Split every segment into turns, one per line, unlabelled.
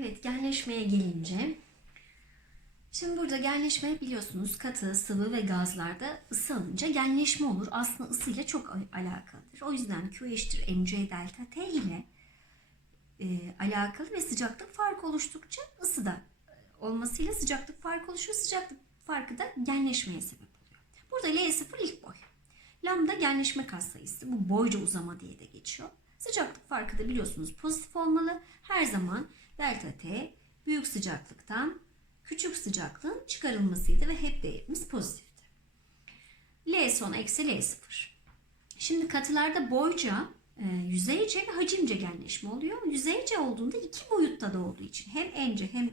Evet, genleşmeye gelince Şimdi burada genleşme biliyorsunuz katı, sıvı ve gazlarda ısı alınca genleşme olur. Aslında ısıyla çok al- alakalıdır. O yüzden Q eşittir mc delta T ile e, alakalı ve sıcaklık farkı oluştukça ısı da e, olmasıyla sıcaklık farkı oluşuyor. Sıcaklık farkı da genleşmeye sebep oluyor. Burada L0 ilk boy. Lambda genleşme katsayısı. Bu boyca uzama diye de geçiyor. Sıcaklık farkı da biliyorsunuz pozitif olmalı. Her zaman delta T büyük sıcaklıktan küçük sıcaklığın çıkarılmasıydı ve hep değerimiz pozitifti. L son eksi L0. Şimdi katılarda boyca, e, yüzeyce ve hacimce genleşme oluyor. Yüzeyce olduğunda iki boyutta da olduğu için hem ence hem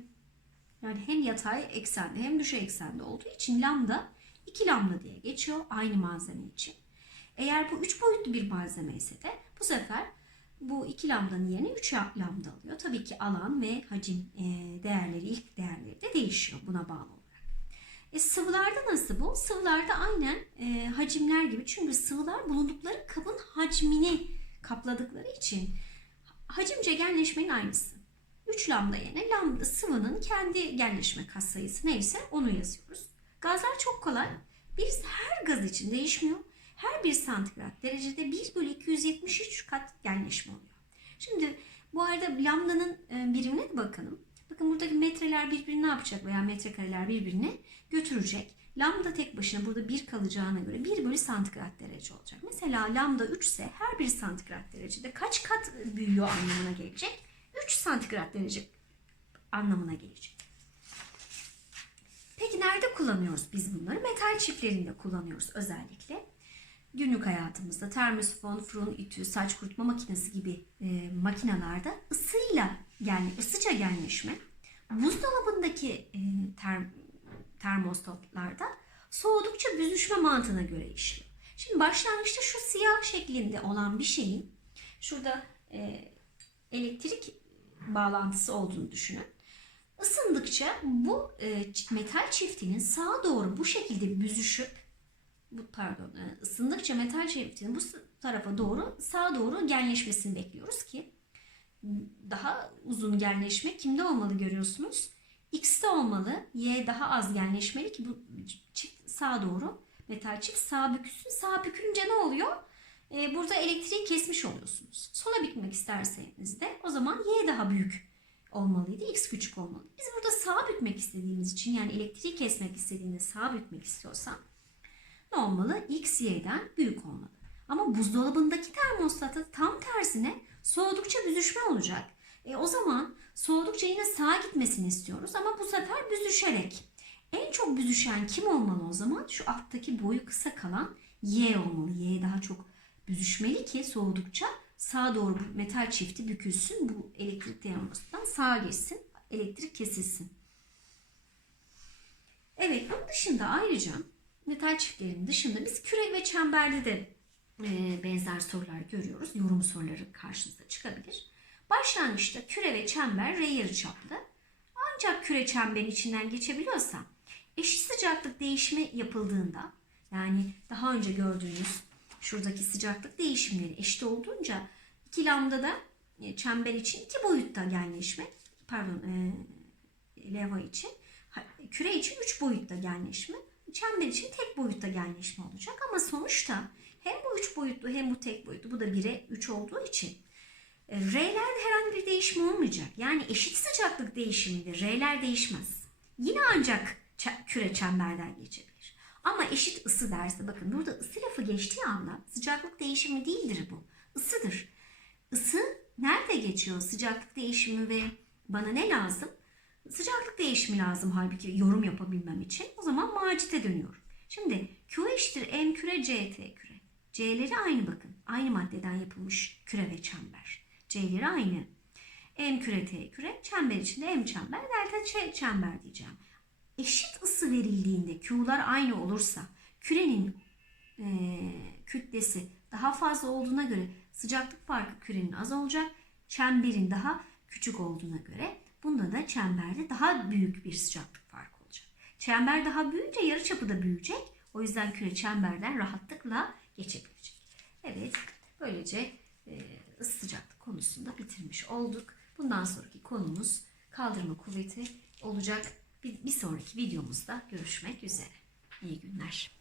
yani hem yatay eksende hem düşey eksende olduğu için lambda 2 lambda diye geçiyor aynı malzeme için. Eğer bu 3 boyutlu bir malzeme ise de bu sefer bu 2 lambdanın yerine 3 lambda alıyor. Tabii ki alan ve hacim e, değerleri, ilk değerleri de değişiyor buna bağlı olarak. E, sıvılarda nasıl bu? Sıvılarda aynen e, hacimler gibi. Çünkü sıvılar bulundukları kabın hacmini kapladıkları için hacimce genleşmenin aynısı. 3 lambda yerine lambda sıvının kendi genleşme katsayısı neyse onu yazıyoruz. Gazlar çok kolay. Bir her gaz için değişmiyor. Her bir santigrat derecede 1 bölü 273 kat genleşme oluyor. Şimdi bu arada lambdanın e, birimine de bakalım. Bakın buradaki metreler birbirini ne yapacak veya metrekareler birbirini götürecek. Lambda tek başına burada 1 kalacağına göre 1 bölü santigrat derece olacak. Mesela lambda 3 ise her bir santigrat derecede kaç kat büyüyor anlamına gelecek? 3 santigrat derece anlamına gelecek. Peki nerede kullanıyoruz biz bunları? Metal çiftlerinde kullanıyoruz özellikle. Günlük hayatımızda termosifon, fırın ütü, saç kurutma makinesi gibi e, makinalarda ısıyla yani ısıca genleşme, buzdolabındaki e, ter, termostatlarda soğudukça büzüşme mantığına göre işliyor. Şimdi başlangıçta şu siyah şeklinde olan bir şeyin şurada e, elektrik bağlantısı olduğunu düşünün. Isındıkça bu e, metal çiftinin sağa doğru bu şekilde büzüşüp bu pardon e, ısındıkça metal çiftinin bu tarafa doğru sağa doğru genleşmesini bekliyoruz ki daha uzun genleşme kimde olmalı görüyorsunuz? X'te olmalı. Y daha az genleşmeli ki bu çift sağa doğru metal çift sağa bükülsün. Sağa bükülünce ne oluyor? Ee, burada elektriği kesmiş oluyorsunuz. Sola bükmek isterseniz de o zaman Y daha büyük olmalıydı. X küçük olmalı. Biz burada sağa bükmek istediğimiz için yani elektriği kesmek istediğinde sağa bükmek istiyorsan olmalı? X Y'den büyük olmalı. Ama buzdolabındaki termostatta tam tersine soğudukça büzüşme olacak. E, o zaman soğudukça yine sağa gitmesini istiyoruz ama bu sefer büzüşerek. En çok büzüşen kim olmalı o zaman? Şu alttaki boyu kısa kalan Y olmalı. Y daha çok büzüşmeli ki soğudukça sağa doğru metal çifti bükülsün. Bu elektrik termostan sağa geçsin. Elektrik kesilsin. Evet bunun dışında ayrıca metal çiftlerin dışında biz küre ve çemberde de e, benzer sorular görüyoruz. Yorum soruları karşınıza çıkabilir. Başlangıçta küre ve çember R yarıçaplı. Ancak küre çemberin içinden geçebiliyorsa eşit sıcaklık değişimi yapıldığında yani daha önce gördüğünüz şuradaki sıcaklık değişimleri eşit olduğunca iki lambda da e, çember için iki boyutta genleşme pardon e, leva için küre için üç boyutta genleşme çember için tek boyutta genleşme olacak ama sonuçta hem bu üç boyutlu hem bu tek boyutlu bu da 1'e 3 olduğu için e, R'lerde herhangi bir değişim olmayacak. Yani eşit sıcaklık değişiminde R'ler değişmez. Yine ancak küre çemberden geçebilir. Ama eşit ısı derse bakın burada ısı lafı geçtiği anda sıcaklık değişimi değildir bu. Isıdır. Isı nerede geçiyor sıcaklık değişimi ve bana ne lazım? Sıcaklık değişimi lazım halbuki yorum yapabilmem için. O zaman macite dönüyorum. Şimdi Q eşittir M küre CT küre. C'leri aynı bakın. Aynı maddeden yapılmış küre ve çember. C'leri aynı. M küre T küre. Çember içinde M çember. Delta Ç çember diyeceğim. Eşit ısı verildiğinde Q'lar aynı olursa kürenin e, kütlesi daha fazla olduğuna göre sıcaklık farkı kürenin az olacak. Çemberin daha küçük olduğuna göre bunda da çemberde daha büyük bir sıcaklık farkı olacak. Çember daha büyüyünce yarıçapı da büyüyecek. O yüzden küre çemberden rahatlıkla geçebilecek. Evet, böylece e, ısı sıcaklık konusunda bitirmiş olduk. Bundan sonraki konumuz kaldırma kuvveti olacak. Bir, bir sonraki videomuzda görüşmek üzere. İyi günler.